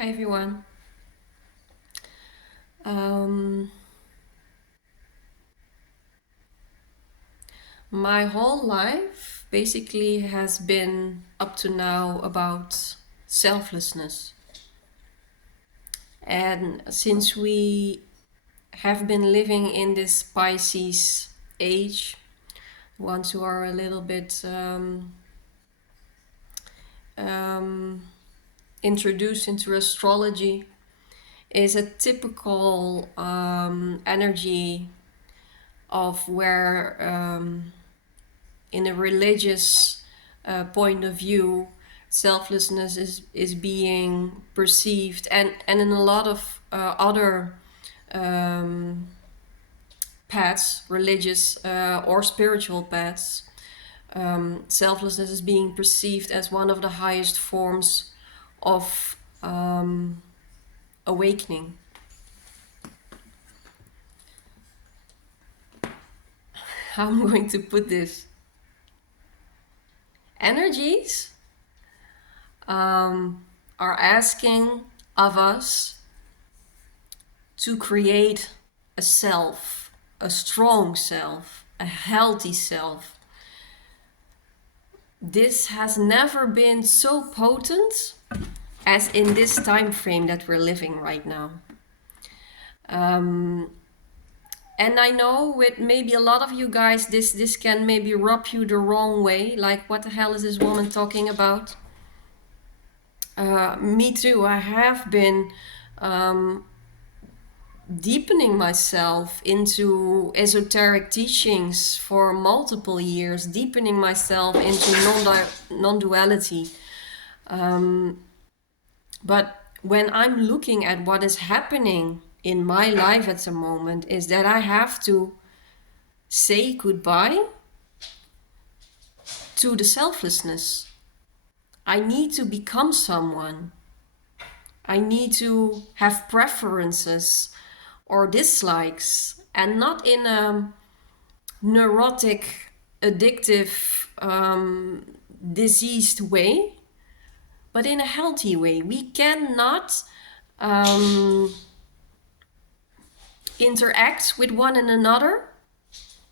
Hi everyone. Um, my whole life basically has been up to now about selflessness. And since we have been living in this Pisces age, ones who are a little bit um, introduced into astrology, is a typical energy of where in a religious point of view, selflessness is being perceived, and in a lot of other um, paths, religious or spiritual paths, selflessness is being perceived as one of the highest forms of awakening. How I'm going to put this? Energies are asking of us to create a self, a strong self, a healthy self. This has never been so potent as in this time frame that we're living right now. And I know with maybe a lot of you guys, this can maybe rub you the wrong way. Like, what the hell is this woman talking about? Me too. I have been deepening myself into esoteric teachings for multiple years, deepening myself into non-duality. But when I'm looking at what is happening in my life at the moment, is that I have to say goodbye to the selflessness. I need to become someone. I need to have preferences or dislikes, and not in a neurotic, addictive, diseased way, but in a healthy way. We cannot interact with one another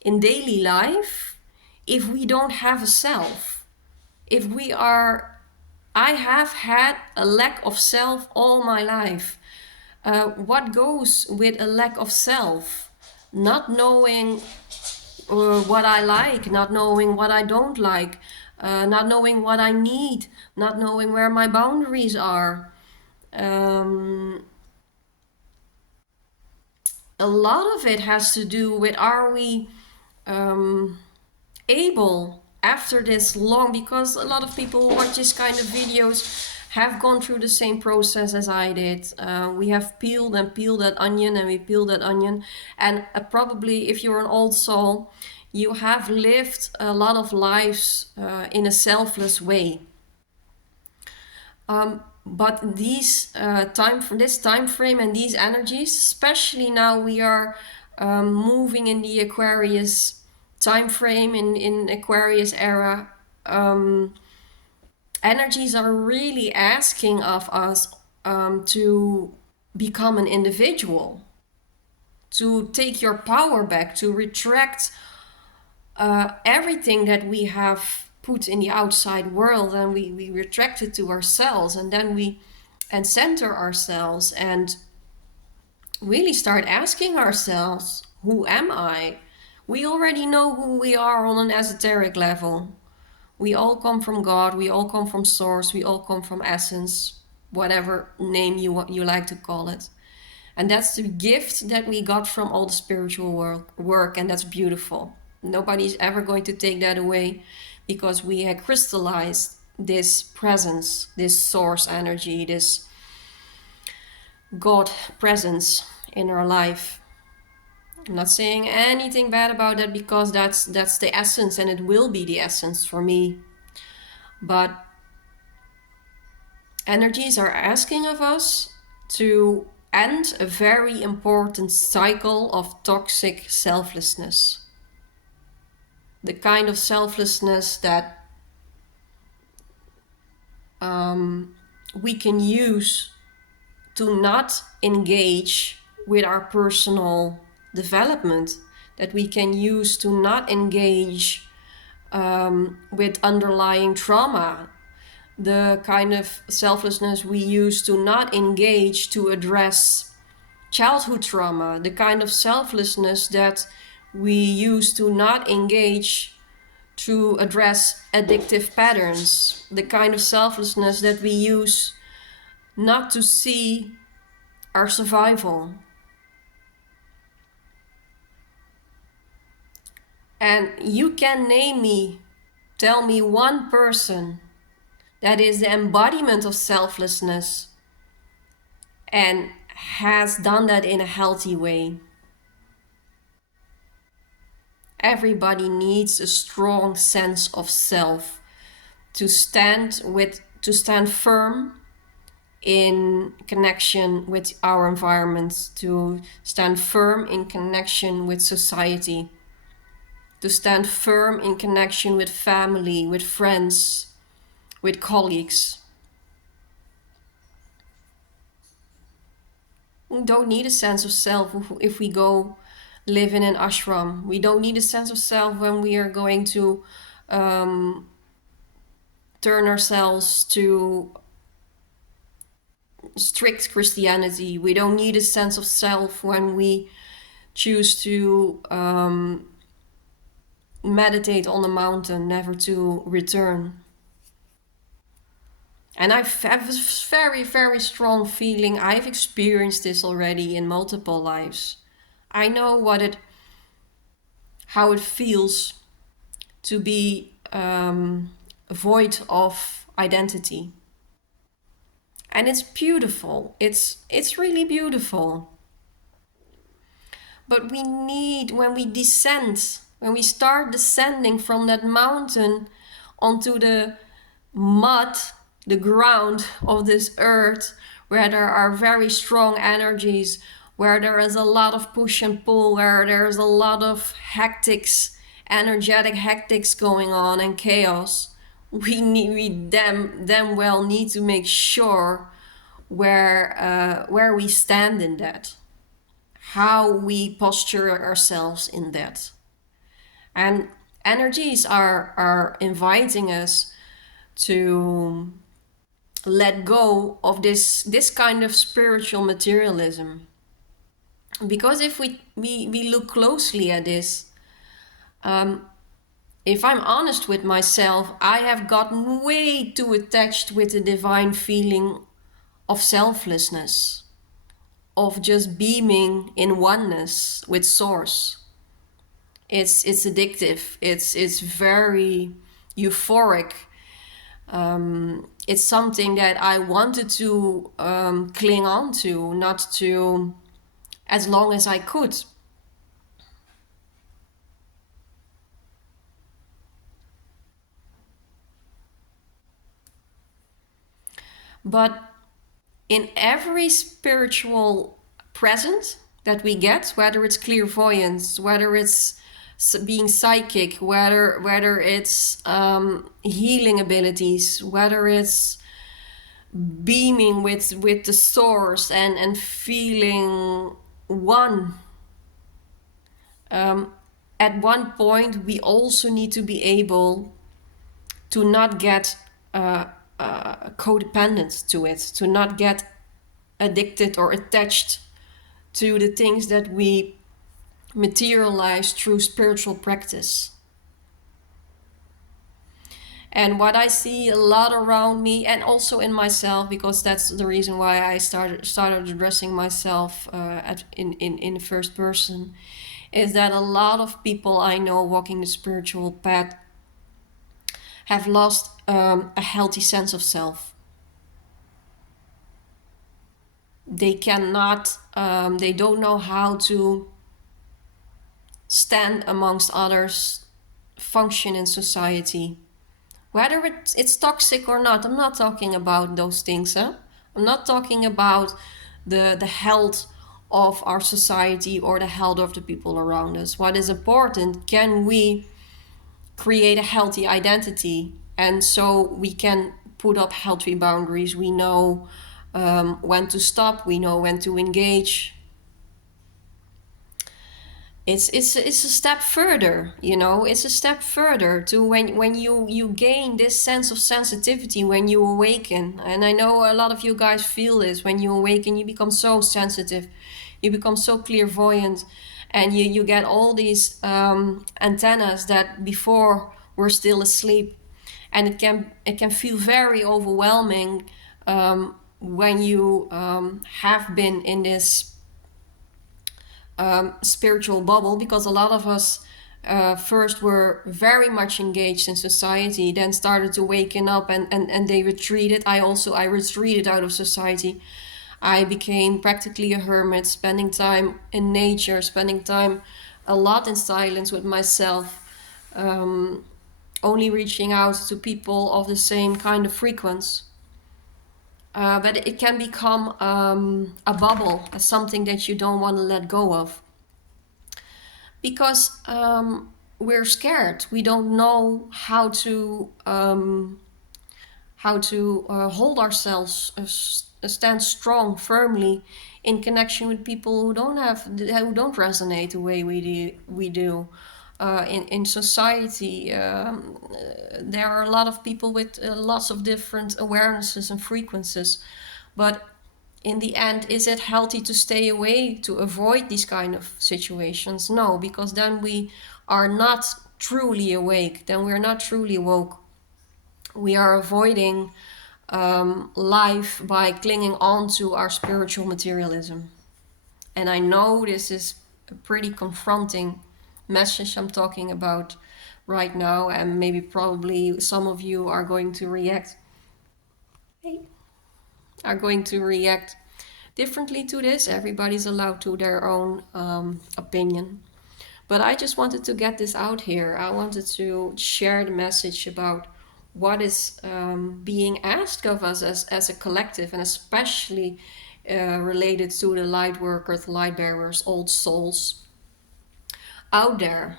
in daily life if we don't have a self. If we are, I have had a lack of self all my life. What goes with a lack of self? Not knowing what I like, not knowing what I don't like, not knowing what I need, not knowing where my boundaries are. Um, a lot of it has to do with, are we able after this long, because a lot of people who watch this kind of videos have gone through the same process as I did. We have peeled and peeled that onion, and we peeled that onion, and probably if you're an old soul, you have lived a lot of lives in a selfless way. But these this time frame and these energies, especially now we are moving in the Aquarius time frame, in Aquarius era, energies are really asking of us to become an individual, to take your power back, to retract everything that we have put in the outside world, and we retract it to ourselves, and then we and center ourselves and really start asking ourselves, who am I? We already know who we are on an esoteric level. We all come from God, we all come from source, we all come from essence, whatever name you like to call it. And that's the gift that we got from all the spiritual work, and that's beautiful. Nobody's ever going to take that away, because we have crystallized this presence, this source energy, this God presence in our life. I'm not saying anything bad about that, because that's the essence, and it will be the essence for me. But energies are asking of us to end a very important cycle of toxic selflessness. The kind of selflessness that we can use to not engage with our personal development, that we can use to not engage with underlying trauma, the kind of selflessness we use to not engage to address childhood trauma, the kind of selflessness that we use to not engage to address addictive patterns, the kind of selflessness that we use not to see our survival. And you can tell me one person that is the embodiment of selflessness and has done that in a healthy way. Everybody needs a strong sense of self to stand firm in connection with our environment, to stand firm in connection with society, to stand firm in connection with family, with friends, with colleagues. We don't need a sense of self if we go live in an ashram. We don't need a sense of self when we are going to turn ourselves to strict Christianity. We don't need a sense of self when we choose to meditate on a mountain, never to return. And I have a very, very strong feeling. I've experienced this already in multiple lives. I know how it feels to be void of identity. And it's beautiful. It's really beautiful. But when we start descending from that mountain onto the mud, the ground of this earth, where there are very strong energies, where there is a lot of push and pull, where there's a lot of energetic hectics going on and chaos, we damn well need to make sure where we stand in that, how we posture ourselves in that. And energies are inviting us to let go of this kind of spiritual materialism. Because if we look closely at this, if I'm honest with myself, I have gotten way too attached with the divine feeling of selflessness, of just beaming in oneness with Source. It's addictive. It's very euphoric. It's something that I wanted to cling on to, not to, as long as I could. But in every spiritual present that we get, whether it's clairvoyance, whether it's being psychic, whether it's healing abilities, whether it's beaming with the source and feeling one, at one point we also need to be able to not get codependent to it, to not get addicted or attached to the things that we materialize through spiritual practice. And what I see a lot around me, and also in myself, because that's the reason why I started addressing myself in the first person, is that a lot of people I know walking the spiritual path have lost a healthy sense of self. They cannot, they don't know how to stand amongst others, function in society. Whether it's toxic or not, I'm not talking about those things. I'm not talking about the health of our society or the health of the people around us. What is important, can we create a healthy identity? And so we can put up healthy boundaries. We know when to stop, we know when to engage. It's a step further, you know. It's a step further to when you gain this sense of sensitivity when you awaken. And I know a lot of you guys feel this. When you awaken, you become so sensitive, you become so clairvoyant, and you get all these antennas that before were still asleep. And it can feel very overwhelming when you have been in this spiritual bubble, because a lot of us first were very much engaged in society, then started to waken up, and they retreated. I retreated out of society. I became practically a hermit, spending time in nature, spending time a lot in silence with myself, only reaching out to people of the same kind of frequency. But it can become a bubble, something that you don't want to let go of, because we're scared. We don't know how to hold ourselves, stand strong, firmly in connection with people who don't resonate the way we do. In society, there are a lot of people with lots of different awarenesses and frequencies, but in the end, is it healthy to stay away to avoid these kind of situations? No, because then we are not truly awake, then we're not truly woke. We are avoiding life by clinging on to our spiritual materialism. And I know this is a pretty confronting message I'm talking about right now, and maybe probably some of you are going to react. Hey. Are going to react differently to this. Everybody's allowed to their own opinion. But I just wanted to get this out here. I wanted to share the message about what is being asked of us as a collective, and especially related to the light workers, light bearers, old souls out there.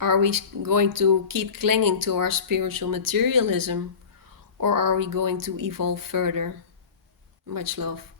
Are we going to keep clinging to our spiritual materialism, or are we going to evolve further? Much love.